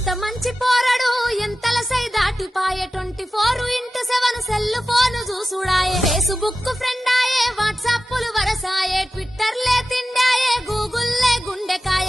ఎంత మంచి పోరడు ఎంతల సై దాటిపాయే 24x7 cell phone చూసుడాయే Facebook friend ఆయే WhatsApp వరసాయే Twitter లే తిండాయే గూగుల్ లే గుండెకాయ